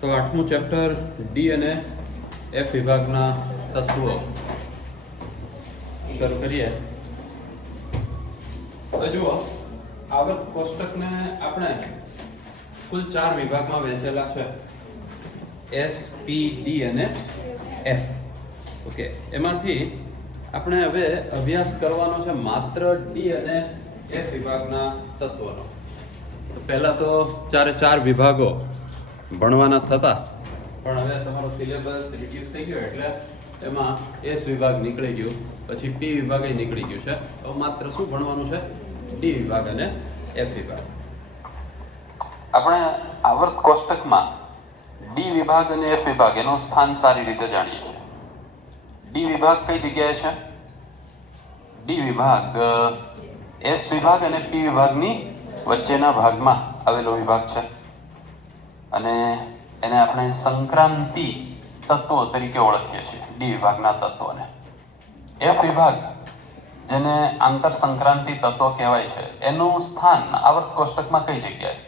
તો 8મું chapter D અને F વિભાગના તત્વો શરૂ કરીએ. તો જુઓ, આવર્ત કોષ્ટકને આપણે કુલ 4 વિભાગમાં વહેંચેલા છે: એસ, પી, ડી અને એફ. ઓકે, એમાંથી આપણે હવે અભ્યાસ કરવાનો છે માત્ર ડી અને એફ વિભાગના તત્વોનો. તો પહેલા તો 4 વિભાગો ભણવાના થતા, પણ હવે તમારો સિલેબસ રિડ્યુસ થઈ ગયો એટલે એમાં એસ વિભાગ નીકળી ગયું, પછી પી વિભાગ નીકળી ગયું છે. તો માત્ર શું ભણવાનું છે? ડી વિભાગ અને એફ વિભાગ. આપણે આવર્ત કોષ્ટકમાં ડી વિભાગ અને એફ વિભાગ એનું સ્થાન સારી રીતે જાણીએ છીએ. ડી વિભાગ કઈ જગ્યાએ છે? ડી વિભાગ એસ વિભાગ અને પી વિભાગની વચ્ચેના ભાગમાં આવેલો વિભાગ છે, અને એને આપણે સંક્રાંતિ તત્વો તરીકે ઓળખીએ છીએ, ડી વિભાગના તત્વોને. એફ વિભાગ, જેને આંતર સંક્રાંતિ તત્વો કહેવાય છે, એનું સ્થાન આવર્ત કોષ્ટકમાં કઈ જગ્યાએ?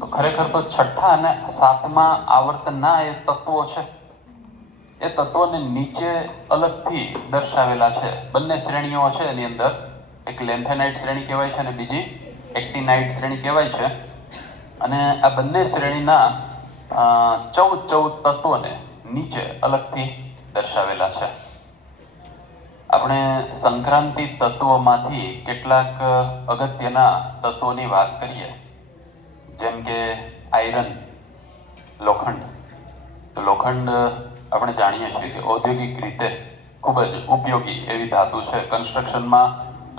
તો ખરેખર તો 6થા અને 7મા આવર્તના એ તત્વો છે. એ તત્વોને નીચે અલગથી દર્શાવેલા છે. બંને શ્રેણીઓ છે એની અંદર, એક લેન્થેનાઇટ શ્રેણી કહેવાય છે અને બીજી એક્ટિનાઇટ શ્રેણી કહેવાય છે. અને આ બંને શ્રેણીના 14 તત્વોને નીચે અલગથી દર્શાવેલા છે. આપણે સંક્રાંતિ તત્વોમાંથી કેટલાક અગત્યના તત્વોની વાત કરીએ, જેમ કે આયરન, લોખંડ. તો લોખંડ આપણે જાણીએ છીએ કે ઔદ્યોગિક રીતે ખૂબ જ ઉપયોગી એવી ધાતુ છે. કન્સ્ટ્રક્શનમાં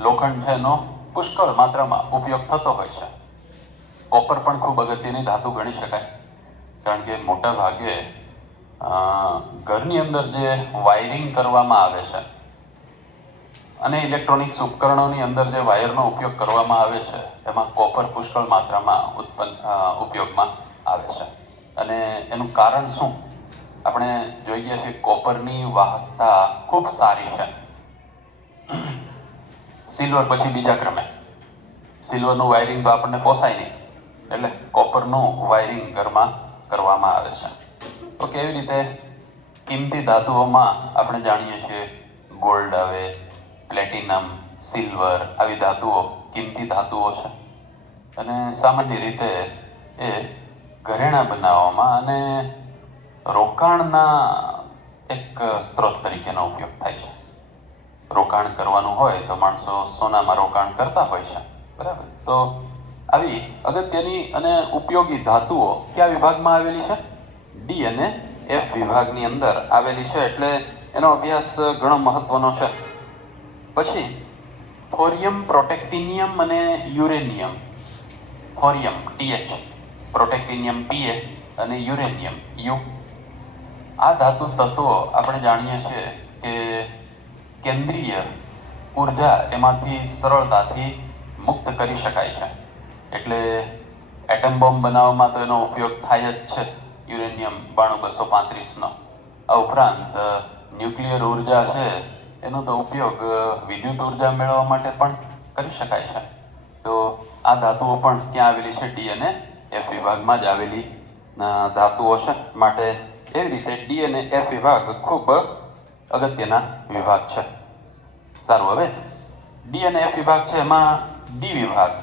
લોખંડ છે એનો પુષ્કળ માત્રામાં ઉપયોગ થતો હોય છે. કોપર પણ ખૂબ અગત્યની ધાતુ ગણી શકાય, કારણ કે મોટા ભાગે ઘરની અંદર જે વાયરિંગ કરવામાં આવે છે અને ઇલેક્ટ્રોનિક્સ ઉપકરણોની અંદર જે વાયરનો ઉપયોગ કરવામાં આવે છે, એમાં કોપર પુષ્કળ માત્રામાં ઉપયોગમાં આવે છે. અને એનું કારણ શું? આપણે જોઈએ છીએ કોપરની વાહકતા ખૂબ સારી છે. સિલ્વર પછી બીજા ક્રમે. સિલ્વરનું વાયરિંગ તો આપણને પોસાય નહીં, એટલે કોપરનું વાયરિંગ ઘરમાં કરવામાં આવે છે. તો કેવી રીતે? કિંમતી ધાતુઓમાં આપણે જાણીએ છીએ ગોલ્ડ આવે, પ્લેટિનમ, સિલ્વર, આવી ધાતુઓ કિંમતી ધાતુઓ છે. અને સામાન્ય રીતે એ ઘરેણાં બનાવવામાં અને રોકાણના એક સ્ત્રોત તરીકેનો ઉપયોગ થાય છે. રોકાણ કરવાનું હોય તો માણસો સોનામાં રોકાણ કરતા હોય છે, બરાબર? તો આવી અગત્યની અને ઉપયોગી ધાતુઓ કયા વિભાગમાં આવેલી છે? ડી અને એફ વિભાગની અંદર આવેલી છે, એટલે એનો અભ્યાસ ઘણો મહત્વનો છે. પછી થોરિયમ, પ્રોટેક્ટિનિયમ અને યુરેનિયમ. થોરિયમ TH, પ્રોટેક્ટિનિયમ PA અને યુરેનિયમ U. આ ધાતુ તત્વો આપણે જાણીએ છીએ કે કેન્દ્રીય ઉર્જા એમાંથી સરળતાથી મુક્ત કરી શકાય છે. એટલે એટમ બોમ્બ બનાવવામાં તો એનો ઉપયોગ થાય જ છે, યુરેનિયમ 92-235નો. આ ઉપરાંત ન્યુક્લિયર ઉર્જા છે એનો તો ઉપયોગ વિદ્યુત ઉર્જા મેળવવા માટે પણ કરી શકાય છે. તો આ ધાતુઓ પણ ક્યાં આવેલી છે? ડી અને એફ વિભાગમાં જ આવેલી ધાતુઓ છે. માટે એવી રીતે ડી અને એફ વિભાગ ખૂબ અગત્યના વિભાગ છે. સારું, હવે ડી અને એફ વિભાગ છે, એમાં ડી વિભાગ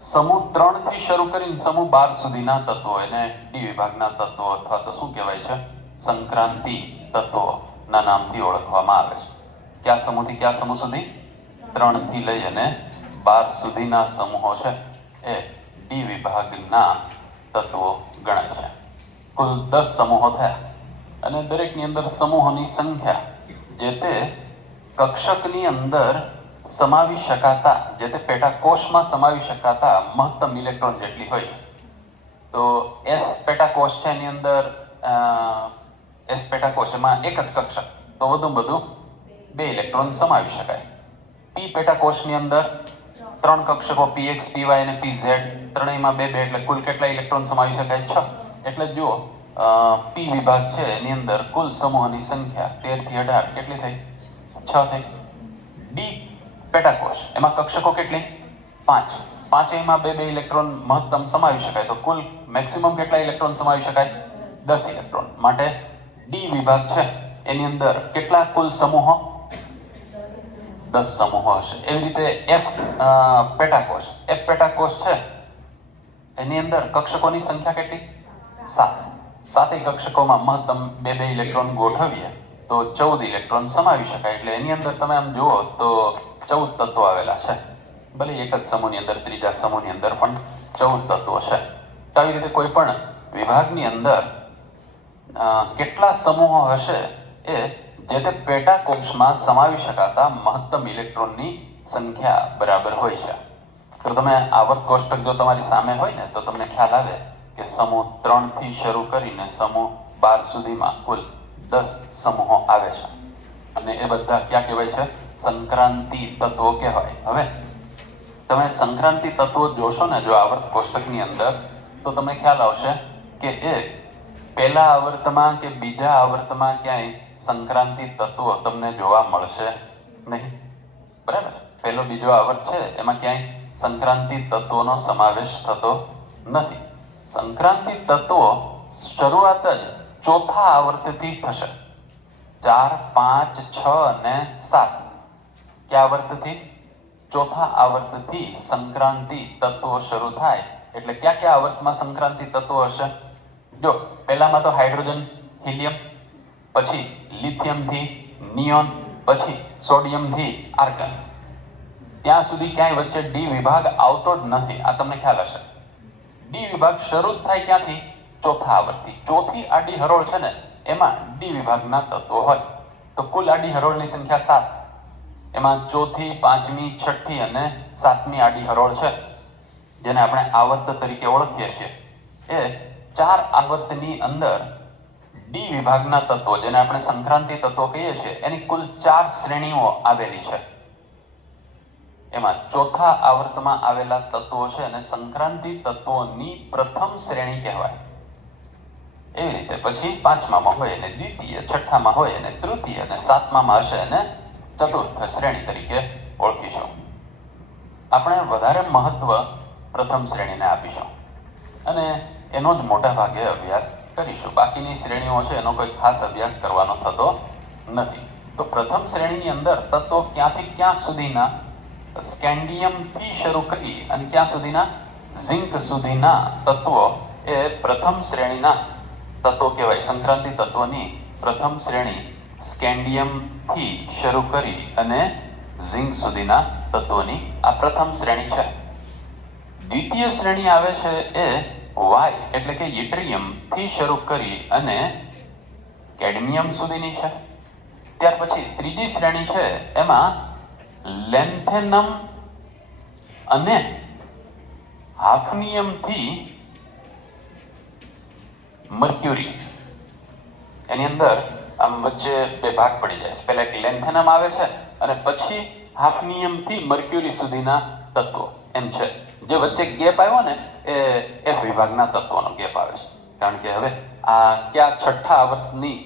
સમૂહ 3 થી શરૂ કરીને સમૂહ 12 સુધીના તત્વો, એને ડી વિભાગના તત્વો અથવા તો શું કહેવાય છે? સંક્રાંતિ તત્વોના નામથી ઓળખવામાં આવે છે. કયા સમૂહથી કયા સમૂહ સુધી? 3 થી લઈ અને 12 સુધીના સમૂહો છે એ ડી વિભાગના તત્વો ગણાય છે. કુલ 10 સમૂહો થયા, અને દરેકની અંદર સમૂહોની સંખ્યા જે તે કક્ષકની અંદર સમાવી શકાતા, જે તે પેટા કોષમાં સમાવી શકાતા મહત્તમ ઇલેક્ટ્રોન જેટલી હોય છે. તો એસ પેટા કોષ છે, એની અંદર એસ પેટા કોષ, એમાં એક જ કક્ષક, તો વધુ 2 ઇલેક્ટ્રોન સમાવી શકાય. પી પેટા કોષની અંદર 3 કક્ષકો PX, PY અને PZ, ત્રણેયમાં 2-2, એટલે કુલ કેટલા ઇલેક્ટ્રોન સમાવી શકાય? 6. એટલે જુઓ, પી વિભાગ છે એની અંદર કુલ સમૂહોની સંખ્યા 13 થી 18 કેટલી થઈ? 6 થઈ. ડી પેટાકોષ, એમાં કક્ષકો કેટલી? પાંચેયમાં બે ઇલેક્ટ્રોન મહત્તમ સમાવી શકાય, તો કુલ મેક્સિમમ કેટલા ઇલેક્ટ્રોન સમાવી શકાય? 10 ઇલેક્ટ્રોન. માટે ડી વિભાગ છે એની અંદર કેટલા કુલ સમૂહો? 10 સમૂહો હશે. એવી રીતે એફ પેટાકોષ છે એની અંદર કક્ષકોની સંખ્યા કેટલી? 7. 7 કક્ષકોમાં મહત્તમ બે ઇલેક્ટ્રોન ગોઠવીએ તો 14 ઇલેક્ટ્રોન સમાવી શકાય. એટલે એની અંદર તમે આમ જુઓ તો 14 તત્વો આવેલા છે. ભલે એક જ સમૂહની અંદર, ત્રીજા સમૂહની અંદર પણ 14 તત્વો છે. તો આવી રીતે કોઈ પણ વિભાગની અંદર કેટલા સમૂહો હશે એ જે તે પેટાકોષમાં સમાવી શકાતા મહત્તમ ઇલેક્ટ્રોનની સંખ્યા બરાબર હોય છે. તો તમે આવર્ત કોષ્ટક જો તમારી સામે હોય ને તો તમને ખ્યાલ આવે કે સમૂહ 3 થી શરૂ કરીને સમૂહ 12 સુધીમાં કુલ 10 સમૂહો આવે છે. અને એ બધા ક્યાં કહેવાય છે? સંક્રાંતિ તત્વો કહેવાય. હવે તમે સંક્રાંતિ તત્વો જોશો ને જો આવર્ત કોષ્ટકની અંદર, તો તમને ખ્યાલ આવશે કે એ પહેલા આવર્તમાં કે બીજા આવર્તમાં ક્યાંય સંક્રાંતિ તત્વો તમને જોવા મળશે નહીં. બરાબર? પહેલો બીજો આવર્ત છે એમાં ક્યાંય સંક્રાંતિ તત્વોનો સમાવેશ થતો નથી. સંક્રાંતિ તત્વો શરૂઆત જ ચોથા આવર્તથી થશે. 4, 5, 6 અને 7 કયા આવર્તથી? ચોથા આવર્તથી સંક્રાંતિ તત્વો શરૂ થાય. એટલે કયા આવર્તમાં સંક્રાંતિ તત્વો હશે? જો પહેલામાં તો હાઇડ્રોજન, હિલિયમ, પછી લિથિયમ થી નિયોન, પછી સોડિયમ થી આર્ગન. ત્યાં સુધી ક્યાંય વચ્ચે ડી વિભાગ આવતો જ નથી. આ તમને ખ્યાલ હશે. ડી વિભાગ શરૂ થાય ક્યાંથી? ચોથા આવર્તથી. ચોથી આડી હરોળ છે ને એમાં ડી વિભાગના તત્વો હોય. તો કુલ આડી હરોળની સંખ્યા 7. એમાં ચોથી, પાંચમી, છઠ્ઠી અને 7મી આડી હરોળ છે જેને આપણે આવર્ત તરીકે ઓળખીએ છીએ. એ 4 આવર્તની અંદર ડી વિભાગના તત્વો જેને આપણે સંક્રાંતિ તત્વો કહીએ છીએ એની કુલ 4 શ્રેણીઓ આવેલી છે. એમાં ચોથા આવર્તમાં આવેલા તત્વો છે અને સંક્રાંતિ તત્વોની પ્રથમ શ્રેણી કહેવાય. એવી રીતે પછી 5મામાં હોય અને દ્વિતીય, 6મામાં હોય અને તૃતીય અને 7મામાં હશે અને ચતુર્થ શ્રેણી તરીકે ઓળખીશું. આપણે વધારે મહત્વ પ્રથમ શ્રેણીને આપીશું અને એનો જ મોટા ભાગે અભ્યાસ કરીશું. બાકીની શ્રેણીઓ છે એનો કોઈ ખાસ અભ્યાસ કરવાનો થતો નથી. તો પ્રથમ શ્રેણીની અંદર તત્વો ક્યાંથી ક્યાં સુધીના સ્કેન્ડિયમ થી શરૂ કરી અને ક્યાં સુધીના ઝિંક સુધીના તત્વો એ પ્રથમ શ્રેણીના તત્વો કહેવાય. સંક્રાંતિ તત્વોની પ્રથમ શ્રેણી સ્કેન્ડિયમ થી શરૂ કરી અને ઝિંક સુધીના તત્વોની આ પ્રથમ શ્રેણી છે. દ્વિતીય શ્રેણી આવે છે એ વાય એટલે કે યટ્રિયમ થી શરૂ કરી અને કેડમિયમ સુધીની છે. ત્યાર પછી ત્રીજી શ્રેણી છે એમાં લેન્થેનમ અને હાફનિયમ થી મર્ક્યુરી. એની અંદર આમ વચ્ચે બે ભાગ પડી જાય છે. પહેલા એક લેન્થેનમ આવે છે અને પછી હાફનિયમ થી મર્ક્યુરી સુધીના તત્વો એમ છે. જે વચ્ચે ગેપ આવ્યો ને એ એફ વિભાગના તત્વોનો ગેપ આવે છે. કારણ કે હવે આ ક્યાં છઠ્ઠા આવર્તની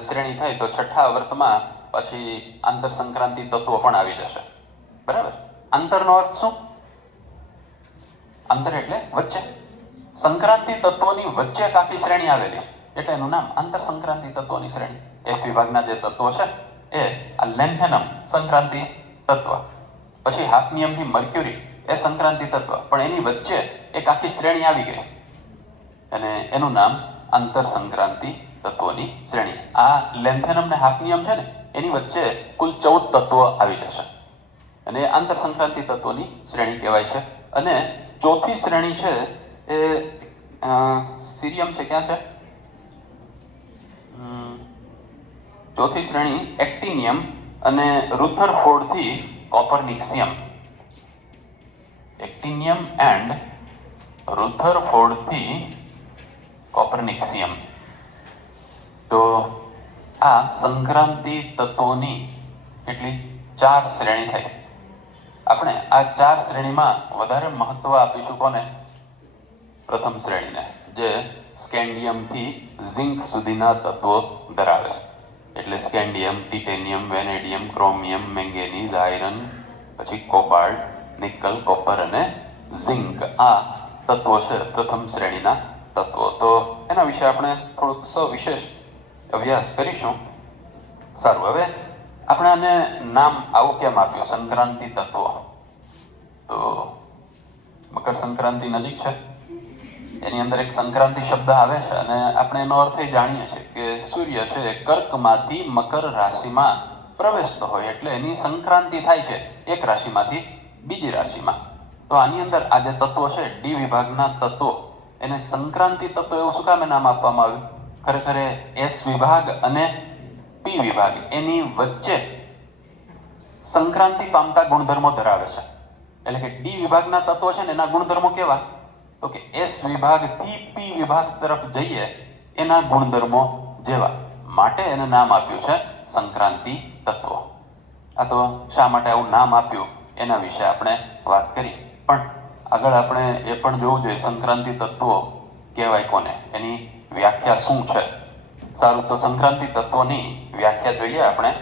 શ્રેણી થઈ તો છઠ્ઠા આવર્તમાં પછી આંતર સંક્રાંતિ તત્વો પણ આવી જશે. બરાબર? આંતરનો અર્થ શું? આંતર એટલે વચ્ચે. સંક્રાંતિ તત્વોની વચ્ચે એક આખી શ્રેણી આવેલી એટલે એનું નામ આંતર સંક્રાંતિ તત્વોની શ્રેણી. એફ વિભાગના જે તત્વો છે એ આ લેન્થેનમ સંક્રાંતિ તત્વ, પછી હાફનિયમ થી મર્ક્યુરી એ સંક્રાંતિ તત્વ, પણ એની વચ્ચે એક આખી શ્રેણી આવી ગઈ અને એનું નામ આંતર સંક્રાંતિ તત્વોની શ્રેણી. આ લેન્થેનમ ને હાફનિયમ છે ને એની વચ્ચે કુલ 14 તત્વો આવી જશે અને આંતર સંક્રાંતિ તત્વોની શ્રેણી કહેવાય છે. અને ચોથી શ્રેણી છે એ સીરિયમ છે. ક્યાં છે ચોથી શ્રેણી? એક્ટિનિયમ અને રુથરફોર્ડ થી કોપરનિક્સિયમ. એક્ટિનિયમ એન્ડ રુથરફોર્ડ થી કોપરનિક્સિયમ. તો આ સંક્રાંતિ તત્વોની કેટલી 4 શ્રેણી થઈ. આપણે આ 4 શ્રેણીમાં વધારે મહત્વ આપીશું કોને? પ્રથમ શ્રેણીને, જે સ્કેન્ડિયમ થી ઝિંક સુધીના તત્વો ધરાવે. એટલે scandium, titanium, vanadium, chromium, manganese, iron, પછી કોબાલ્ટ, નિકલ, કોપર અને ઝિંક આ તત્વો છે પ્રથમ શ્રેણીના તત્વો. તો એના વિશે આપણે થોડુંક સવિશેષ અભ્યાસ કરીશું. સારું, હવે આપણે આને નામ આવું કેમ આપ્યું, સંક્રાંતિ તત્વો? તો મકર સંક્રાંતિ નજીક છે, એની અંદર એક સંક્રાંતિ શબ્દ આવે છે અને આપણે એનો અર્થ એ જાણીએ છીએ કે સૂર્ય છે એ કર્કમાંથી મકર રાશિમાં પ્રવેશતો હોય એટલે એની સંક્રાંતિ થાય છે એક રાશિમાંથી બીજી રાશિમાં. તો આની અંદર આ જે તત્વો છે ડી વિભાગના તત્વો, એને સંક્રાંતિ તત્વો એવું શું કામ નામ આપવામાં આવ્યું? ખરેખર એસ વિભાગ અને પી વિભાગ એની વચ્ચે સંક્રાંતિ પામતા ગુણધર્મો ધરાવે છે. એટલે કે ડી વિભાગના તત્વો છે ને એના ગુણધર્મો કેવા? તો કે એસ વિભાગથી પી વિભાગ તરફ જઈએ એના ગુણધર્મો જેવા, માટે એને નામ આપ્યું છે સંક્રાંતિ તત્વો. આ તો શા માટે આવું નામ આપ્યું એના વિશે આપણે વાત કરી, પણ આગળ આપણે એ પણ જોવું જોઈએ સંક્રાંતિ તત્વો કહેવાય કોને, એની વ્યાખ્યા શું છે. સારું, તો સંક્રાંતિ તત્વોની વ્યાખ્યા જોઈએ આપણે.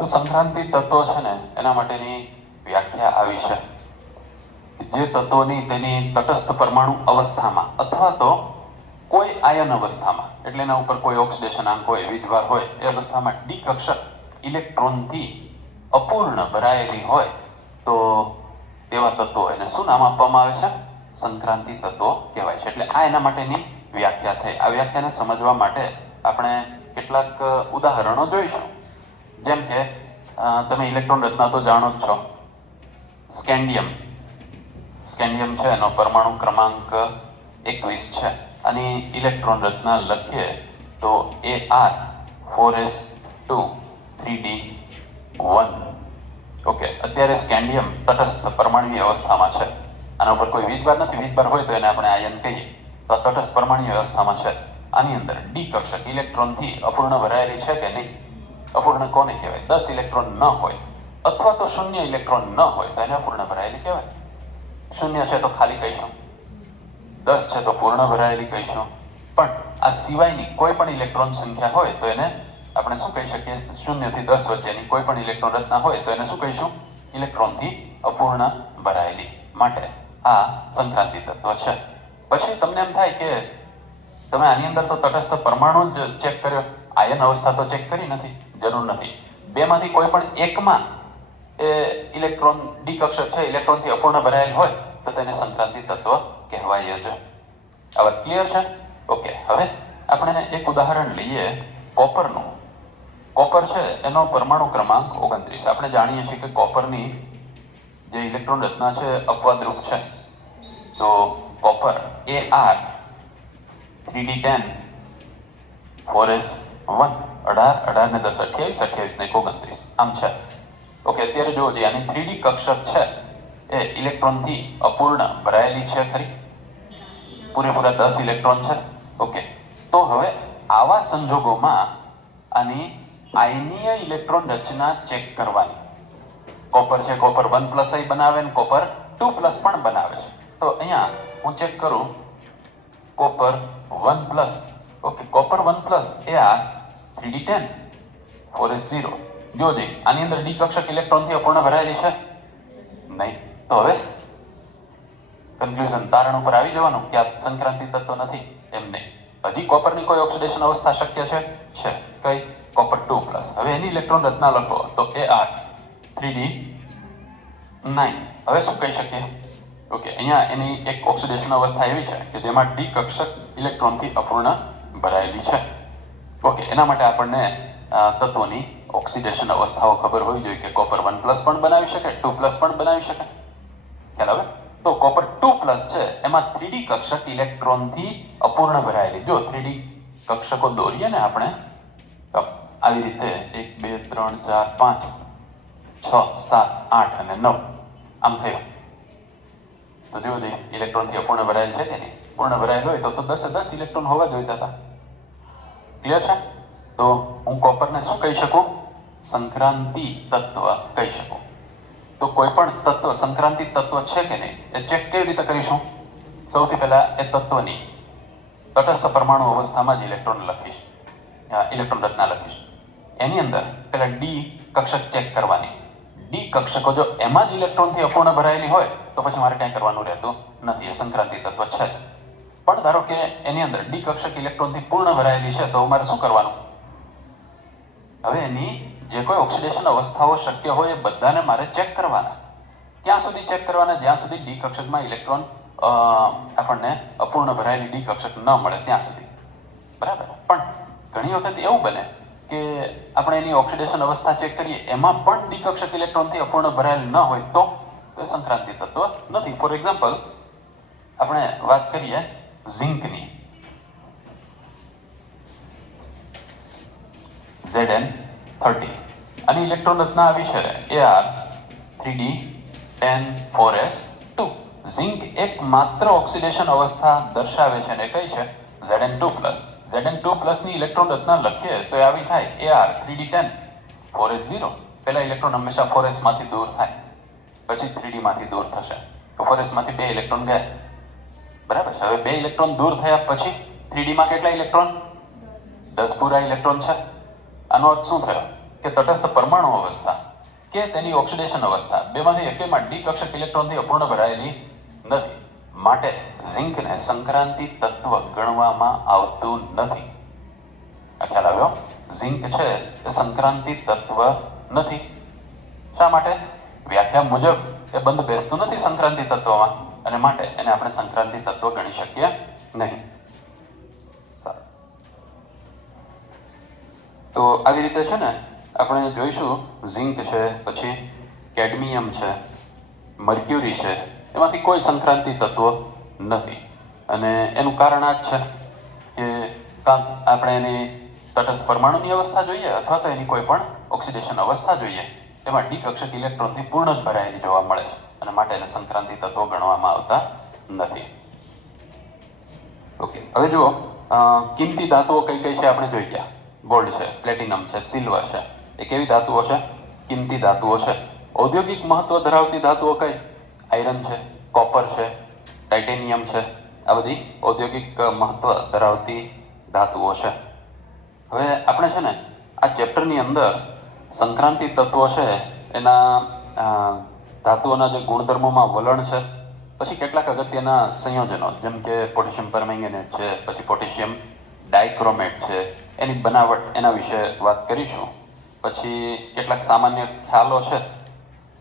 તો સંક્રાંતિ તત્વો છે ને એના માટેની વ્યાખ્યા આવી છે. જે તત્વોની તેની તટસ્થ પરમાણુ અવસ્થામાં અથવા તો કોઈ આયન અવસ્થામાં, એટલે એના ઉપર કોઈ ઓક્સિડેશન આંક હોય, વીજભાર હોય, એ અવસ્થામાં ડી કક્ષક ઇલેક્ટ્રોનથી અપૂર્ણ ભરાયેલી હોય તો તેવા તત્વો એને શું નામ આપવામાં આવે છે? સંક્રાંતિ તત્વો કહેવાય છે. એટલે આ એના માટેની વ્યાખ્યા થઈ. આ વ્યાખ્યાને સમજવા માટે આપણે કેટલાક ઉદાહરણો જોઈશું. જેમ કે તમે ઇલેક્ટ્રોન રચના તો જાણો જ છો. સ્કેન્ડિયમ છે, એનો પરમાણુ ક્રમાંક 21 છે. આની ઇલેક્ટ્રોન રચના લખીએ તો Ar 4s2 3d1. ઓકે, અત્યારે સ્કેન્ડિયમ તટસ્થ પરમાણ્વીય અવસ્થામાં છે. આના ઉપર કોઈ વીજભાર નથી. વીજભાર હોય તો એને આપણે આયન કહીએ. તો તટસ્થ પરમાણ્વીય અવસ્થામાં છે. આની અંદર ડી કક્ષક ઇલેક્ટ્રોનથી અપૂર્ણ ભરાયેલી છે કે નહીં? અપૂર્ણ કોને કહેવાય? 10 ઇલેક્ટ્રોન ન હોય અથવા તો 0 ઇલેક્ટ્રોન ન હોય તો એને અપૂર્ણ ભરાયેલી કહેવાય. 0 છે તો ખાલી કહીશું, 10 છે તો પૂર્ણ ભરાયેલી કહીશું. પણ આ સિવાયની કોઈ પણ ઇલેક્ટ્રોન સંખ્યા હોય તો એને આપણે શું કહી શકીએ? 0 થી 10 વચ્ચેની કોઈ પણ ઇલેક્ટ્રોન રચના હોય તો એને શું કહીશું? ઇલેક્ટ્રોનથી અપૂર્ણ ભરાયેલી. માટે આ સંક્રાંતિ તત્વ છે. પછી તમને એમ થાય કે તમે આની અંદર તો તટસ્થ પરમાણુ જ ચેક કર્યો, આયન અવસ્થા તો ચેક કરી નથી. જરૂર નથી. બેમાંથી કોઈ પણ એકમાં એ ઇલેક્ટ્રોન ડી કક્ષક છે, ઇલેક્ટ્રોનથી અપૂર્ણ ભરાયેલ હોય તો તેને સંક્રાંતિ તત્વ કહેવાય જ. આ વાત ક્લિયર છે? ઓકે, હવે આપણે એક ઉદાહરણ લઈએ કોપરનું. કોપર છે એનો પરમાણુ ક્રમાંક 29. આપણે જાણીએ છીએ કે કોપરની જે ઇલેક્ટ્રોન રચના છે અપવાદરૂપ છે. તો કોપર Ar 3d10 4s1 18 18 ને 10 28 28 ને 29 આમ છે. ઓકે, અત્યારે જુઓ જે આની 3D કક્ષક છે એ ઇલેક્ટ્રોનથી અપૂર્ણ ભરાયેલી છે ખરી? પૂરેપૂરા 10 ઇલેક્ટ્રોન છે. ઓકે, તો હવે આવા સંજોગોમાં આની આયનીય ઇલેક્ટ્રોન રચના ચેક કરવાની. કોપર છે, કોપર 1+ બનાવે ને કોપર 2+ પણ બનાવે છે. તો અહીંયા હું ચેક કરું કોપર 1+. ઓકે, કોપર 1+ એ આ 3D10 4s0. જોજે આની અંદર ડી કક્ષક ઇલેક્ટ્રોનથી અપૂર્ણ ભરાયેલી છે નહીં. તો હવે કન્ક્લુઝન તારણ ઉપર આવી જવાનું કે આ સંક્રાંતિ તત્વ નથી એમ નહીં. હજી કોપરની કોઈ ઓક્સિડેશન અવસ્થા શક્ય છે? કઈ? કોપર 2+. હવે એની ઇલેક્ટ્રોન રચના લખો તો Ar 3D9. હવે શું કહી શકીએ? ઓકે, અહીંયા એની એક ઓક્સિડેશન અવસ્થા એવી છે કે જેમાં ડી કક્ષક ઇલેક્ટ્રોનથી અપૂર્ણ ભરાયેલી છે. ઓકે, એના માટે આપણને તત્વોની ઓક્સિડેશન અવસ્થાઓ ખબર હોવી જોઈએ કે કોપર 1+ પણ બનાવી શકે, 2+ પણ બનાવી શકે. ખ્યાલ આવે? તો કોપર 2+ છે એમાં 3D કક્ષક ઇલેક્ટ્રોનથી અપૂર્ણ ભરાયેલી. જો 3D કક્ષકો દોરીએ ને આપણે આવી રીતે 1 2 3 4 5 6 7 8 અને 9 આમ થયું. તો જો ઇલેક્ટ્રોનથી અપૂર્ણ ભરાયેલ છે કે નહીં? પૂર્ણ ભરાયેલ હોય તો 10 ઇલેક્ટ્રોન હોવા જોઈતા હતા. ક્લિયર છે? તો હું કોપરને શું કહી શકું? સંક્રાંતિ તત્વ કહી શકું. તો કોઈ પણ તત્વ સંક્રાંતિ તત્વ છે કે નહીં એ ચેક કેવી રીતે કરીશું? સૌથી પહેલા એ તત્વની તટસ્થ પરમાણુ અવસ્થામાં જ ઇલેક્ટ્રોન લખીશ, ઇલેક્ટ્રોન રચના લખીશ. એની અંદર પહેલા ડી કક્ષક ચેક કરવાની. ડી કક્ષકો જો એમાં જ ઇલેક્ટ્રોનથી અપૂર્ણ ભરાયેલી હોય તો પછી મારે કંઈ કરવાનું રહેતું નથી, એ સંક્રાંતિ તત્વ છે. પણ ધારો કે એની અંદર ડી કક્ષક ઇલેક્ટ્રોનથી પૂર્ણ ભરાયેલી છે તો મારે શું કરવાનું? હવે એની જે કોઈ ઓક્સિડેશન અવસ્થાઓ શક્ય હોય એ બધાને મારે ચેક કરવાના. ક્યાં સુધી ચેક કરવાના? જ્યાં સુધી ડી કક્ષકમાં ઇલેક્ટ્રોન આપણને અપૂર્ણ ભરાયેલી ડી કક્ષક ન મળે ત્યાં સુધી. બરાબર? પણ ઘણી વખત એવું બને કે આપણે એની ઓક્સિડેશન અવસ્થા ચેક કરીએ એમાં પણ ડી કક્ષક ઇલેક્ટ્રોનથી અપૂર્ણ ભરાયેલ ન હોય તો એ સંક્રાંતિ તત્વ નથી. ફોર એક્ઝામ્પલ આપણે વાત કરીએ ઝિંકની. Zn30. આની ઇલેક્ટ્રોન રચના આવી છે Ar 3D10 4s2. ઝિંક એકમાત્ર ઓક્સિડેશન અવસ્થા દર્શાવે છે અને કઈ છે? Zn2+. Zn2+ ની ઇલેક્ટ્રોન રચના લખીએ તો એ આવી થાય Ar 3D10 4s0. પહેલા ઇલેક્ટ્રોન હંમેશા 4s માંથી દૂર થાય, પછી 3D માંથી દૂર થશે. તો 4s માંથી 2 ઇલેક્ટ્રોન ગયા. બરાબર છે? હવે 2 ઇલેક્ટ્રોન દૂર થયા પછી 3D માં કેટલા ઇલેક્ટ્રોન? 10 પૂરા ઇલેક્ટ્રોન છે. આનો અર્થ શું થયો? કે તટસ્થ પરમાણુ અવસ્થા કે તેની ઓક્સિડેશન અવસ્થા બેમાંથી એકેયમાં ડી કક્ષક ઇલેક્ટ્રોનથી અપૂર્ણ ભરાયેલી નથી. માટે ઝિંકને સંક્રાંતિ તત્વ ગણવામાં આવતું નથી. આ ખ્યાલ આવ્યો? ઝિંક છે એ સંક્રાંતિ તત્વ નથી. શા માટે? વ્યાખ્યા મુજબ એ બંધ બેસતું નથી સંક્રાંતિ તત્વમાં, અને માટે એને આપણે સંક્રાંતિ તત્વ ગણી શકીએ નહીં. તો આવી રીતે છે ને આપણે જોઈશું ઝિંક છે, પછી કેડમિયમ છે, મર્ક્યુરી છે, એમાંથી કોઈ સંક્રાંતિ તત્વ નથી. અને એનું કારણ આ જ છે કે કાં આપણે એની તટસ્થ પરમાણુની અવસ્થા જોઈએ અથવા તો એની કોઈ પણ ઓક્સિડેશન અવસ્થા જોઈએ એમાં ડી કક્ષક ઇલેક્ટ્રોનથી પૂર્ણ જ ભરાયેલી જોવા મળે છે, અને માટે એને સંક્રાંતિ તત્વો ગણવામાં આવતા નથી. ઓકે, હવે જુઓ કિંમતી ધાતુઓ કઈ કઈ છે આપણે જોઈ ગયા. ગોલ્ડ છે, પ્લેટિનમ છે, સિલ્વર છે. એ કેવી ધાતુઓ છે? કિંમતી ધાતુઓ છે. ઔદ્યોગિક મહત્વ ધરાવતી ધાતુઓ કઈ? આયરન છે, કોપર છે, ટાઇટેનિયમ છે. આ બધી ઔદ્યોગિક મહત્વ ધરાવતી ધાતુઓ છે. હવે આપણે છે ને આ ચેપ્ટરની અંદર સંક્રાંતિ તત્વો છે એના ધાતુઓના જે ગુણધર્મોમાં વલણ છે, પછી કેટલાક અગત્યના સંયોજનો જેમ કે પોટેશિયમ પરમેંગેનેટ છે, પછી પોટેશિયમ ડાયક્રોમેટ છે, એની બનાવટ એના વિશે વાત કરીશું. પછી કેટલાક સામાન્ય ખ્યાલો છે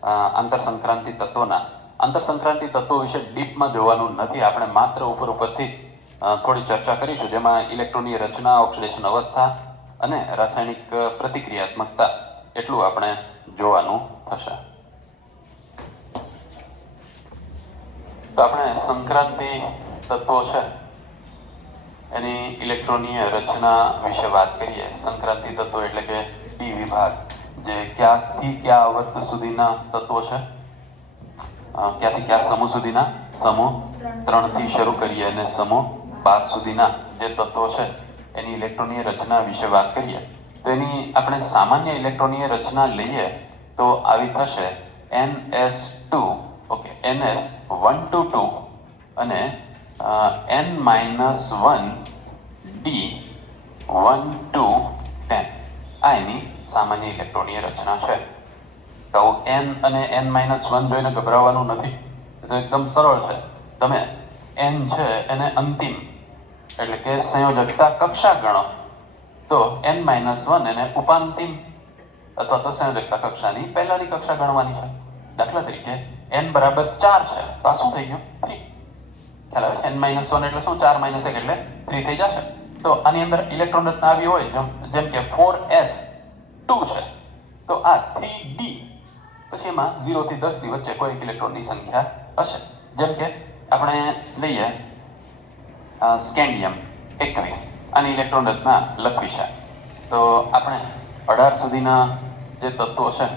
આંતર સંક્રાંતિ તત્વોના. આંતર સંક્રાંતિ તત્વો વિશે ડીપમાં જોવાનું નથી, આપણે માત્ર ઉપરથી થોડી ચર્ચા કરીશું, જેમાં ઇલેક્ટ્રોનની રચના, ઓક્સિડેશન અવસ્થા અને રાસાયણિક પ્રતિક્રિયાત્મકતા એટલું આપણે જોવાનું થશે. તો આપણે સંક્રાંતિ તત્વો છે એની ઇલેક્ટ્રોનીય રચના વિશે વાત કરીએ. સંક્રાંતિ તત્વો એટલે કે ડી વિભાગ, જે ક્યાંથી ક્યાં આવર્ત સુધીના તત્વો છે, ક્યાંથી ક્યાં સમૂહ સુધીના? સમૂહ 3 થી શરૂ કરીએ અને સમૂહ 12 સુધીના જે તત્વો છે એની ઇલેક્ટ્રોનીય રચના વિશે વાત કરીએ તો એની આપણે સામાન્ય ઇલેક્ટ્રોનીય રચના લઈએ તો આવી થશે NS2, ઓકે, NS122 અને N-1D1,2,10 આ એની સામાન્ય ઇલેક્ટ્રોનીય રચના છે. તો n અને n-1 જોઈને ગભરાવાનું નથી, તો એકદમ સરળ છે. તમે n છે એને અંતિમ એટલે કે સંયોજકતા કક્ષા ગણો તો n-1 એને ઉપાંતિમ અથવા તો સંયોજકતા કક્ષાની પહેલાની કક્ષા ગણવાની છે. દાખલા તરીકે n બરાબર 4 છે તો આ શું થઈ ગયું? 3. ખ્યાલ આવે છે? n-1 એટલે શું? 4 - 1 એટલે 3 થઈ જશે. તો આની અંદર ઇલેક્ટ્રોન રચના આવી હોય જેમ કે 4s2 છે તો આ 3d, પછી એમાં 0 થી 10 ની વચ્ચે કોઈ ઇલેક્ટ્રોનની સંખ્યા હશે. જેમ કે આપણે લઈએ સ્કેન્ડિયમ 21, આની ઇલેક્ટ્રોન રચના લખવી છે તો આપણે 18 સુધીના જે તત્વો છે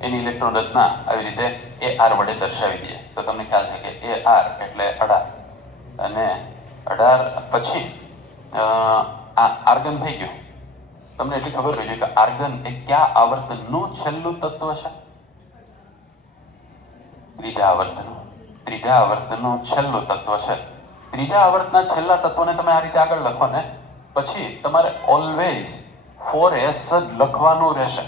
એની ઇલેક્ટ્રોન રચના આવી રીતે AR વડે દર્શાવી દઈએ તો તમને ખ્યાલ છે કે AR એટલે 18 અને 18 પછી આ આર્ગન થઈ ગયું. તમને એટલી ખબર હોય કે આર્ગન એ કયા આવર્તનનું છેલ્લું તત્વ છે? ત્રીજા આવર્તનનું છેલ્લું તત્વ છે. ત્રીજા આવર્તના છેલ્લા તત્વને તમે આ રીતે આગળ લખો ને પછી તમારે ઓલવેઝ 4s જ લખવાનું રહેશે.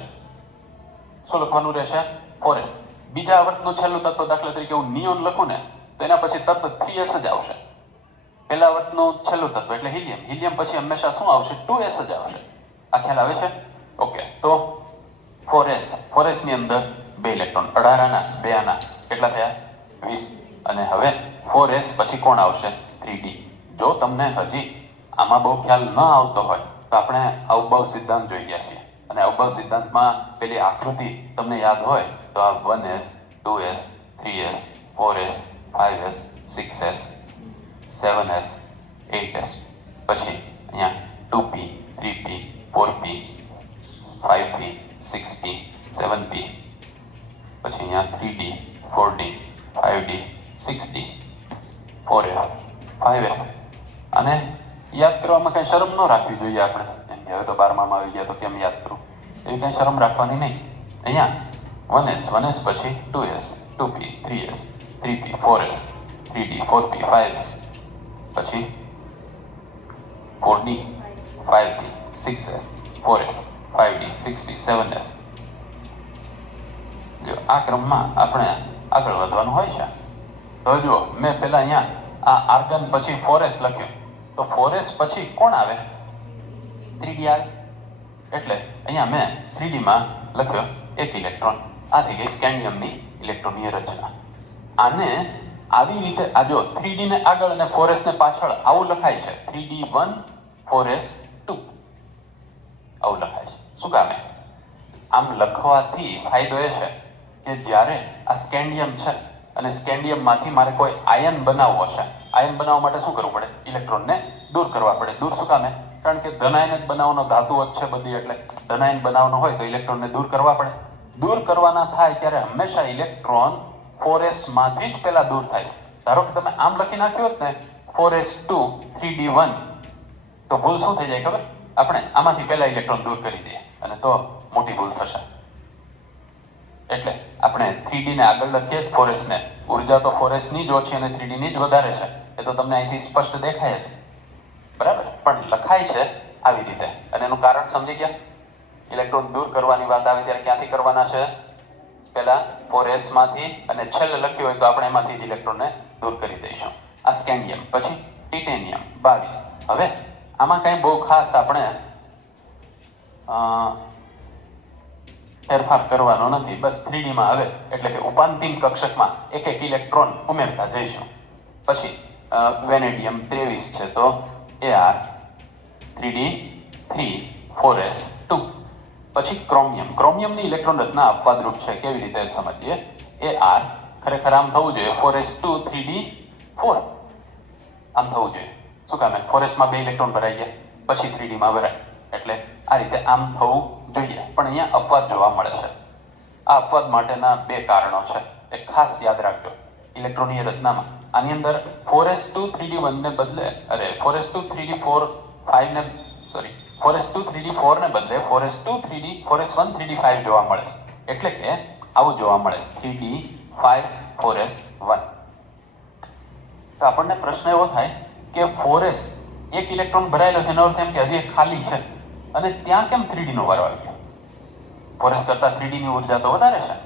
શું લખવાનું રહેશે? 4s. બીજા આવર્તનું છેલ્લું તત્વ દાખલા તરીકે હું નિયોન લખું ને તો એના પછી તત્વ 3s જ આવશે. પહેલા આવર્તનું છેલ્લું તત્વ એટલે હિલિયમ પછી હંમેશા શું આવશે? 2s જ આવશે. આ ખ્યાલ આવે છે? ઓકે, તો 4s ની અંદર 2 ઇલેક્ટ્રોન, 18 આના 2 આના, કેટલા થયા? 20. અને હવે 4s પછી કોણ આવશે? 3d. જો તમને હજી આમાં બહુ ખ્યાલ ન આવતો હોય તો આપણે અવભાવ સિદ્ધાંત જોઈ ગયા છીએ અને અવભાવ સિદ્ધાંતમાં પેલી આકૃતિ તમને યાદ હોય તો આ 1s 2s 3s 4s 5s 6s 7s 8s, પછી અહીંયા 2p 3p 4p 5p 6p 7p, પછી અહીંયા 3d 4d 5d 6d 4f 5f. અને યાદ કરવામાં કઈ શરમ ન રાખવી જોઈએ આપણે. એમ કે હવે તો 12માં આવી ગયા તો કેમ યાદ કરું, એવી કઈ શરમ રાખવાની નહીં. અહીંયા 1s પછી 2s 2p 3s 3p 4s 3d 4p 5s, પછી 4d 5d 6s 4f 5d 6d 7s. જો આ ક્રમમાં આપણે આગળ વધવાનું હોય છે. તો જુઓ, મેં પહેલા અહીંયા આ આર્ગન પછી 4s લખ્યું તો 4s પછી કોણ આવે? 3d આવે. એટલે અહીંયા મેં 3d માં લખ્યો 1 ઇલેક્ટ્રોન. આ થઈ ગઈ સ્કેન્ડિયમની ઇલેક્ટ્રોનીય રચના. આને આવી રીતે આ જો 3d ને આગળ અને 4s ને પાછળ આવું લખાય છે. 3d1 4s2 આવું લખાય છે. શું કામે? આમ લખવાથી ફાયદો એ છે કે જ્યારે આ સ્કેન્ડિયમ છે અને સ્કેન્ડિયમમાંથી મારે કોઈ આયન બનાવવો છે, આયન બનાવવા માટે શું કરવું પડે? ઇલેક્ટ્રોનને દૂર કરવા પડે. દૂર શું કામે? કારણ કે ધનાયન જ બનાવવાનો, ધાતુઓ જ છે બધી, એટલે ધનાયન બનાવવાનો હોય તો ઇલેક્ટ્રોનને દૂર કરવા પડે. દૂર કરવાના થાય ત્યારે હંમેશા ઇલેક્ટ્રોન 4s માંથી જ પહેલા દૂર થાય. ધારો કે તમે આમ લખી નાખ્યો હોત ને 4s2 3d1 તો ભૂલ શું થઈ જાય ખબર? આપણે આમાંથી પહેલા ઇલેક્ટ્રોન દૂર કરી દઈએ અને તો મોટી ભૂલ થશે. એટલે આપણે 3d ને આગળ લખીએ, 4s ને. ઉર્જા તો 4s ની જ ઓછી અને 3d ની જ વધારે છે, એ તો તમને અહીંથી સ્પષ્ટ દેખાય જ, બરાબર? પણ લખાય છે આવી રીતે. અને એનું કારણ સમજી ગયા? ઇલેક્ટ્રોન દૂર કરવાની વાત આવે ત્યારે ક્યાંથી કરવાના છે? પહેલા 4s માંથી, અને છેલ્લે લખ્યું હોય તો આપણે એમાંથી જ ઇલેક્ટ્રોનને દૂર કરી દઈશું. આ સ્કેન્ડિયમ. પછી ટિટેનિયમ 22. હવે આમાં કઈ બહુ ખાસ આપણે ફેરફાર કરવાનો નથી. બસ 3d માં આવે એટલે કે ઉપાંતિમ કક્ષકમાં એક ઇલેક્ટ્રોન ઉમેરતા જઈશું. પછી વેનેડિયમ 23 છે તો AR 3d 3 4s 2. પછી ક્રોમિયમની ઇલેક્ટ્રોન રચના અપવાદરૂપ છે. કેવી રીતે સમજીએ? AR ખરેખર આમ થવું જોઈએ 4s2 3d 4 આમ થવું જોઈએ. શું કામે? 4s માં 2 ઇલેક્ટ્રોન ભરાઈ ગયા, પછી 3d માં ભરાય, એટલે આ રીતે આમ થવું જોઈએ, પણ અહીંયા અપવાદ જોવા મળે છે. આ અપવાદ માટેના બે કારણો છે. એક ખાસ યાદ રાખજો ઇલેક્ટ્રોનની રચનામાં. આની અંદર 4s2 3d1 ને બદલે 4s2 3d4 5 ને 4s2 3d4 ને બદલે 4s2 3d 4s1 3d 5 જોવા મળે છે. એટલે કે આવું જોવા મળે 3d 5 4s1. તો આપણને પ્રશ્ન એવો થાય કે 4s એક ઇલેક્ટ્રોન ભરાયેલો છે, એનો અર્થ એમ કે હજી એક ખાલી છે, અને ત્યાં કેમ 3d નો વારો આવી ગયો? 4s કરતા 3d ની ઉર્જા તો વધારે છે.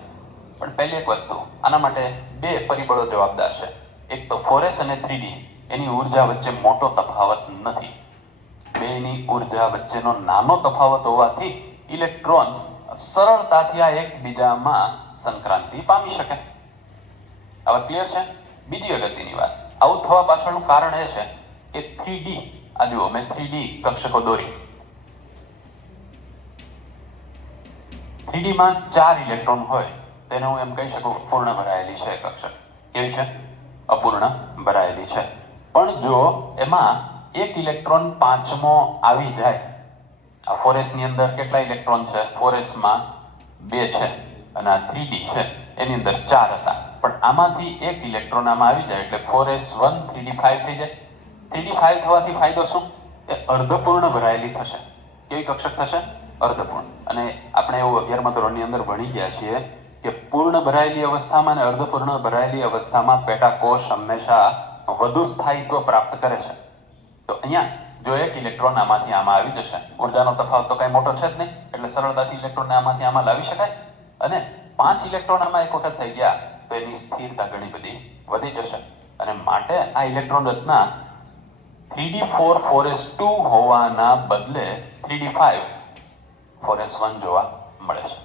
પણ પહેલી એક વસ્તુ, આના માટે બે પરિબળો જવાબદાર છે. એક તો 4s અને 3d એની ઉર્જા વચ્ચે મોટો તફાવત નથી. બેની ઉર્જા વચ્ચેનો નાનો તફાવત હોવાથી ઇલેક્ટ્રોન સરળતાથી આ એકબીજામાં સંક્રાંતિ પામી શકે. આ વાત ક્લિયર છે? બીજી અગત્યની વાત, આવું થવા પાછળનું કારણ એ છે કે 3d, આ જુઓ મેં 3d કક્ષકો દોરી. 3d માં 4 ઇલેક્ટ્રોન હોય તેને હું એમ કહી શકું પૂર્ણ ભરાયેલી છે કક્ષક. કેવી છે? અપૂર્ણ ભરાયેલી છે. પણ જો એમાં એક ઇલેક્ટ્રોન પાંચમો આવી જાય, આ 4s ની અંદર કેટલા ઇલેક્ટ્રોન છે? 4s માં 2 છે અને આ 3d છે એની અંદર 4 હતા, પણ આમાંથી એક ઇલેક્ટ્રોન આમાં આવી જાય એટલે 4s1 3d 5 થઈ જાય. 3d 5 થવાથી ફાયદો શું? એ અર્ધપૂર્ણ ભરાયેલી થશે. કેવી કક્ષક થશે? અર્ધપૂર્ણ. અને આપણે એવું 11મા ધોરણની અંદર ભણી ગયા છીએ કે પૂર્ણ ભરાયેલી અવસ્થામાં અને અર્ધપૂર્ણ ભરાયેલી અવસ્થામાં પેટાકોષ હંમેશા વધુ સ્થાયિત્વ પ્રાપ્ત કરે છે. તો અહીંયા જો એક ઇલેક્ટ્રોન આમાંથી આમાં આવી જશે, ઉર્જાનો તફાવત તો કઈ મોટો છે જ નહીં, એટલે સરળતાથી ઇલેક્ટ્રોનને આમાંથી આમાં લાવી શકાય. અને 5 ઇલેક્ટ્રોન આમાં એક વખત થઈ ગયા તો એની સ્થિરતા ઘણી બધી વધી જશે. અને માટે આ ઇલેક્ટ્રોન રચના 3d4 4s2 હોવાના બદલે 3d5 4s1 જોવા મળે છે.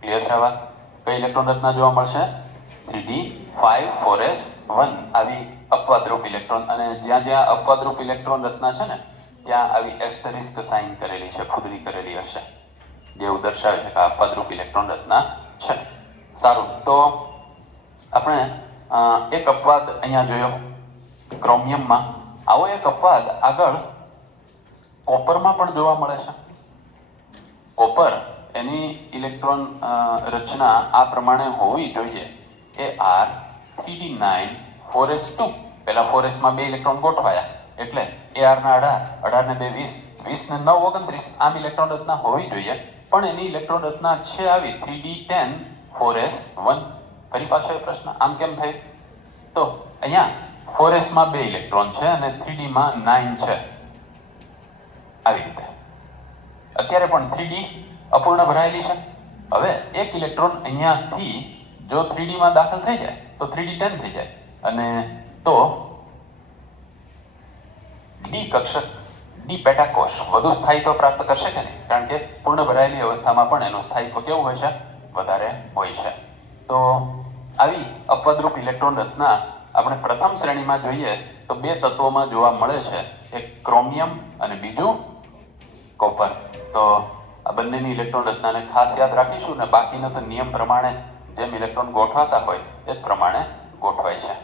ક્લિયર છે? વાત કઈ ઇલેક્ટ્રોન રચના જોવા મળશે? 3d5 4s1 આવી અપવાદરૂપ ઇલેક્ટ્રોન. અને જ્યાં જ્યાં અપવાદરૂપ ઇલેક્ટ્રોન રચના છે ને ત્યાં આવી એસ્ટરિસ્ક સાઇન કરેલી છે, ખુદરી કરેલી હશે, જે એવું દર્શાવે છે કે આ અપવાદરૂપ ઇલેક્ટ્રોન રચના છે. સારું, તો આપણે એક અપવાદ અહીંયા જોયો ક્રોમિયમમાં. આવો એક અપવાદ આગળ કોપરમાં પણ જોવા મળે છે. કોપર એની ઇલેક્ટ્રોન રચના આ પ્રમાણે હોવી જોઈએ. Ar 3d9 4s2. પહેલા 4s માં 2 ઇલેક્ટ્રોન ગોઠવાયા એટલે Ar ના 18 ને 2 20, 20 ને 9 29 આમ ઇલેક્ટ્રોન રચના હોવી જોઈએ. પણ એની ઇલેક્ટ્રોન રચના છે આવી 3d10 4s1. ફરી પાછો એ પ્રશ્ન, આમ કેમ થઈ? તો અહીંયા 4s માં 2 ઇલેક્ટ્રોન છે અને 3d માં 9 છે. આવી રીતે અત્યારે પણ 3d અપૂર્ણ ભરાયેલી છે. હવે એક ઇલેક્ટ્રોન અહીંયાથી જો 3d માં દાખલ થઈ જાય તો 3d10 થઈ જાય, અને તો d કક્ષક, d પેટાકોષ વધુ સ્થાયિત્વ પ્રાપ્ત કરશે કે નહીં? કારણ કે પૂર્ણ ભરાયેલી અવસ્થામાં પણ એનું સ્થાયિત્વ કેવું હોય છે? વધારે હોય છે. તો આવી અપવાદરૂપ ઇલેક્ટ્રોન રચના આપણે પ્રથમ શ્રેણીમાં જોઈએ તો 2 તત્વોમાં જોવા મળે છે. એક ક્રોમિયમ અને બીજું કોપર. તો આ બંનેની ઇલેક્ટ્રોન રચનાને ખાસ યાદ રાખીશું ને બાકીના તો નિયમ પ્રમાણે જેમ ઇલેક્ટ્રોન ગોઠવાતા હોય એ જ પ્રમાણે ગોઠવાય છે.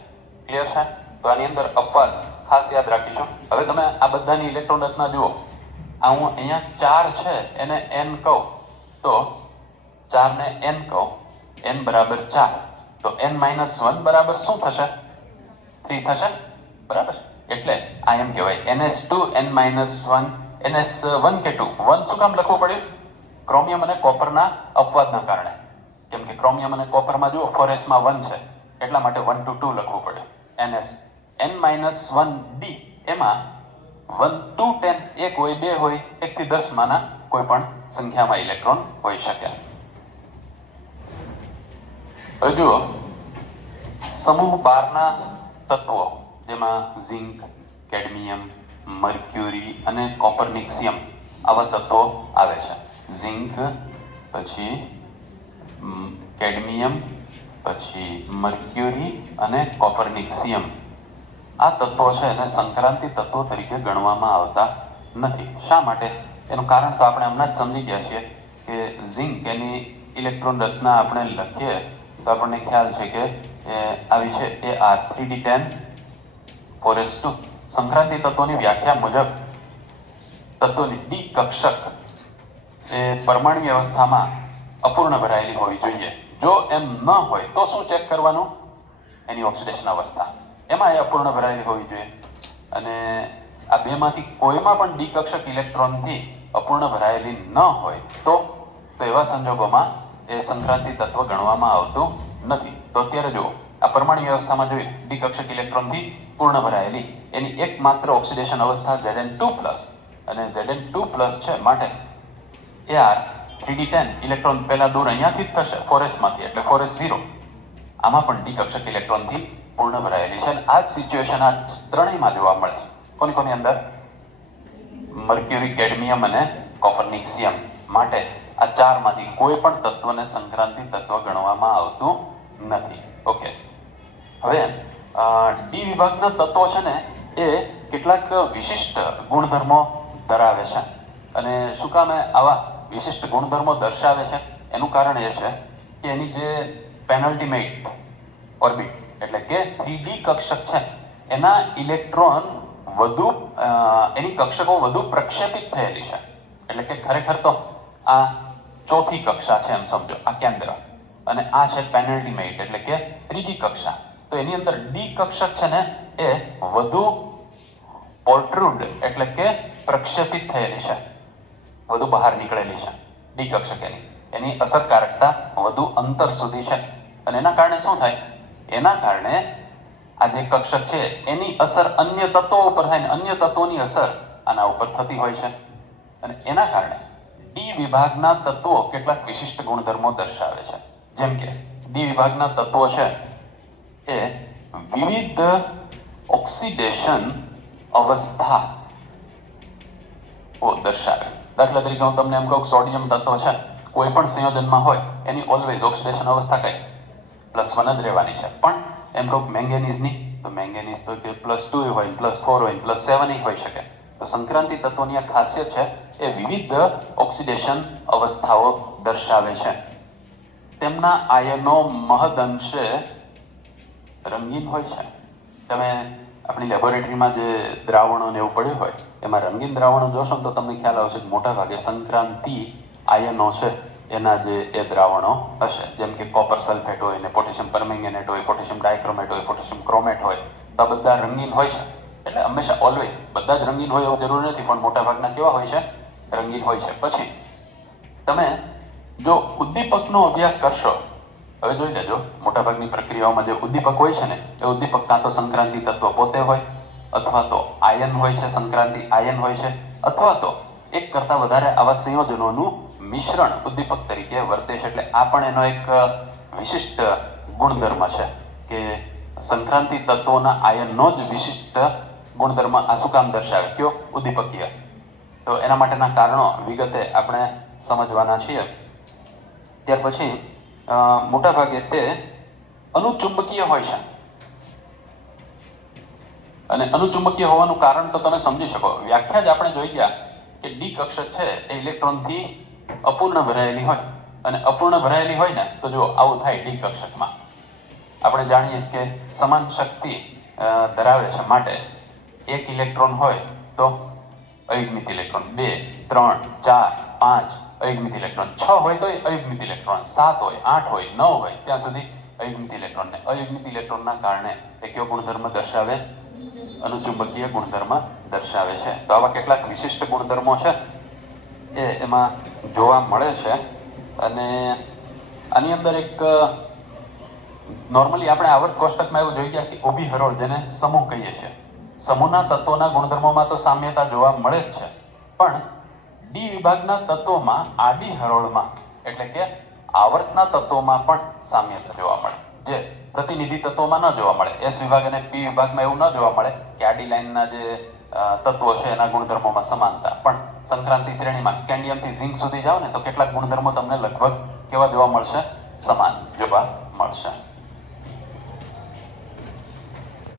ક્લિયર છે? તો આની અંદર અપવાદ ખાસ યાદ રાખીશું. હવે તમે આ બધાની ઇલેક્ટ્રોન રચના જુઓ. આ હું અહીંયા 4 છે એને n કહું તો 4 ને n કહું, n બરાબર 4, તો n-1 બરાબર શું થશે? 3 થશે. બરાબર? એટલે આ એમ કહેવાય ns2 n-1 ns1 કે 2. 1 શું કામ લખવું પડ્યું? ક્રોમિયમ અને કોપરના અપવાદના કારણે. કેમ કે ક્રોમિયમ અને કોપરમાં જુઓ 4s માં 1 છે એટલા માટે 1 to 2 લખવું પડે. ns n-1d એમાં 1 to 10 1 હોય 2 હોય 1 થી 10 માના કોઈ પણ સંખ્યામાં ઇલેક્ટ્રોન હોઈ શકે. હવે જુઓ સમૂહ 12 ના તત્વો જેમાં ઝિંક, કેડમિયમ, મર્ક્યુરી અને કોપરનિક્સિયમ આવા તત્વો આવે છે. ઝિંક, પછી કેડમિયમ, પછી મર્ક્યુરી અને કોપરનિક્સિયમ આ તત્વો છે એને સંક્રાંતિ તત્વો તરીકે ગણવામાં આવતા નથી. શા માટે? એનું કારણ તો આપણે હમણાં જ સમજી ગયા છીએ કે ઝિંક એની ઇલેક્ટ્રોન રચના આપણે લખીએ તો આપણને ખ્યાલ છે કે આવી છે Ar 3d10 4s2. સંક્રાંતિ તત્વોની વ્યાખ્યા મુજબ તત્વોની ડી કક્ષક એ પરમાણુ અવસ્થામાં અપૂર્ણ ભરાયેલી હોવી જોઈએ. જો એમ ન હોય તો શું ચેક કરવાનું? એની ઓક્સિડેશન અવસ્થા, એમાં એ અપૂર્ણ ભરાયેલી હોવી જોઈએ. અને આ બેમાંથી કોઈમાં પણ ડી કક્ષક ઇલેક્ટ્રોનથી અપૂર્ણ ભરાયેલી ન હોય તો એવા સંજોગોમાં એ સંક્રાંતિ તત્વ ગણવામાં આવતું નથી. તો અત્યારે જુઓ, આ પરમાણુ વ્યવસ્થામાં જોઈએ ડી કક્ષક ઇલેક્ટ્રોનથી પૂર્ણ ભરાયેલી એની એકમાત્ર ઓક્સિડેશન અવસ્થા Zn2+, અને Zn2+ છે માટે Ar 3d10 ઇલેક્ટ્રોન પહેલા દૂર અહીંયાથી જ થશે 4s માંથી, એટલે 4s0. આમાં પણ ડી કક્ષક ઇલેક્ટ્રોનથી પૂર્ણ ભરાયેલી છે. અને આ જ સિચ્યુએશન આ ત્રણેયમાં જોવા મળે છે. કોની અંદર? મર્ક્યુરી, કેડમિયમ અને કોપરનિક્સિયમ. માટે આ ચારમાંથી કોઈ પણ તત્વને સંક્રાંતિ તત્વ ગણવામાં આવતું નથી. ઓકે, હવે ડી વિભાગના તત્વો છે ને એ કેટલાક વિશિષ્ટ ગુણધર્મો ધરાવે છે. અને શું કામ આવા વિશિષ્ટ ગુણધર્મો દર્શાવે છે? એનું કારણ એ છે કે એની જે પેનલ્ટીમેટ ઓર્બિટ એટલે કે 3D કક્ષક છે એના ઇલેક્ટ્રોન વધુ એની કક્ષકો વધુ પ્રક્ષેપિત થયેલી છે. એટલે કે ખરેખર તો આ ચોથી કક્ષા છે એમ સમજો, આ કેન્દ્ર, અને આ છે પેનલ્ટીમેટ એટલે કે ત્રીજી કક્ષા. તો એની અંદર ડી કક્ષક છે ને એ વધુ પોર્ટ્રુડ એટલે કે પ્રક્ષેપિત થયેલી છે, વધુ બહાર નીકળેલી છે. ડી કક્ષક એની અસરકારકતા વધુ અંતર સુધી છે. અને એના કારણે શું થાય? એના કારણે આ જે કક્ષક છે એની અસર અન્ય તત્વો ઉપર થાય ને અન્ય તત્વોની અસર આના ઉપર થતી હોય છે. અને એના કારણે ડી વિભાગના તત્વો કેટલાક વિશિષ્ટ ગુણધર્મો દર્શાવે છે. જેમ કે ડી વિભાગના તત્વો છે એ વિવિધ ઓક્સિડેશન અવસ્થા દર્શાવે. દાખલા તરીકે હું તમને એમ કહું, સોડિયમ તત્વ છે કોઈ પણ સંયોજનમાં હોય એની ઓલવેઝ ઓક્સિડેશન અવસ્થા કઈ +1 જ રહેવાની છે. પણ એમ કહું મેંગેનીઝની, તો મેંગેનીઝ તો કે +2 હોય, +4 હોય, +7 હોઈ શકે. તો સંક્રાંતિ તત્વોની આ ખાસિયત છે એ વિવિધ ઓક્સિડેશન અવસ્થાઓ દર્શાવે છે. તેમના આયનો મહદઅંશે રંગીન હોય છે. તમે આપણી લેબોરેટરીમાં જે દ્રાવણો ને એવું પડ્યું હોય એમાં રંગીન દ્રાવણો જોશો તો તમને ખ્યાલ આવશે કે મોટા ભાગે સંક્રાંતિ આયનો છે એના જે એ દ્રાવણો હશે. જેમ કે કોપર સલ્ફેટ હોય ને પોટેશિયમ પરમેંગેનેટ હોય, પોટેશિયમ ડાયક્રોમેટ હોય, પોટેશિયમ ક્રોમેટ હોય, તો આ બધા રંગીન હોય છે. એટલે હંમેશા ઓલવેઝ બધા જ રંગીન હોય એવું જરૂરી નથી, પણ મોટા ભાગના કેવા હોય છે? રંગીન હોય છે. પછી તમે જો ઉદ્દીપકનો અભ્યાસ કરશો, હવે જોઈ લેજો, મોટાભાગની પ્રક્રિયાઓમાં જે ઉદ્દીપક હોય છે ને એ ઉદ્દીપક કાં તો સંક્રાંતિ તત્વ પોતે હોય, અથવા તો આયન હોય છે, સંક્રાંતિ આયન હોય છે, અથવા તો એક કરતાં વધારે આવા સંયોજનોનું મિશ્રણ ઉદ્દીપક તરીકે વર્તે છે. એટલે આ પણ એનો એક વિશિષ્ટ ગુણધર્મ છે કે સંક્રાંતિ તત્વોના આયનનો જ વિશિષ્ટ ગુણધર્મ આ શું કામ દર્શાવે? કયો? ઉદ્દીપકીય. તો એના માટેના કારણો વિગતે આપણે સમજવાના છીએ. ત્યાર પછી મોટા ભાગે તે અનુચુંબકીય હોય છે. અને અનુચુંબકીય હોવાનું કારણ તો તમે સમજી શકો. વ્યાખ્યા જ આપણે જોઈ ગયા કે ડી કક્ષક છે એ ઇલેક્ટ્રોનથી અપૂર્ણ ભરાયેલી હોય. અને અપૂર્ણ ભરાયેલી હોય ને તો જો આવું થાય ડી કક્ષકમાં. આપણે જાણીએ કે સમાન શક્તિ ધરાવે છે માટે એક ઇલેક્ટ્રોન હોય તો અયુગ્મિત ઇલેક્ટ્રોન, 2, 3, 4, 5 અયુગ્મિત ઇલેક્ટ્રોન, 6 હોય તો અયુગ્મિત ઇલેક્ટ્રોન, 7 હોય, 8 હોય, 9 હોય ત્યાં સુધી અયુગ્મિત ઇલેક્ટ્રોન. ને અયુગ્મિત ઇલેક્ટ્રોનના કારણે એ કયો ગુણધર્મ દર્શાવે? અનુચુંબકીય ગુણધર્મ દર્શાવે છે. તો આવા કેટલાક વિશિષ્ટ ગુણધર્મો છે એ એમાં જોવા મળે છે. અને આની અંદર એક નોર્મલી આપણે આવર્ત કોષ્ટકમાં એવું જોઈ ગયા કે ઊભી હરોળ, જેને સમૂહ કહીએ છીએ, સમૂહના તત્વોના ગુણધર્મોમાં તો સામ્યતા જોવા મળે જ છે, પણ ડી વિભાગના તત્વોમાં આડી હરોળમાં એટલે કે આવર્તના તત્વોમાં પણ સામ્યતા જોવા મળે, જે પ્રતિનિધિ તત્વોમાં ન જોવા મળે. એસ વિભાગ અને પી વિભાગમાં એવું ન જોવા મળે કે આડી લાઈનના જે તત્વો છે એના ગુણધર્મોમાં સમાનતા. પણ સંક્રાંતિ શ્રેણીમાં સ્કેન્ડિયમથી ઝિંક સુધી જાઓ ને તો કેટલાક ગુણધર્મો તમને લગભગ કેવા જોવા મળશે? સમાન જોવા મળશે.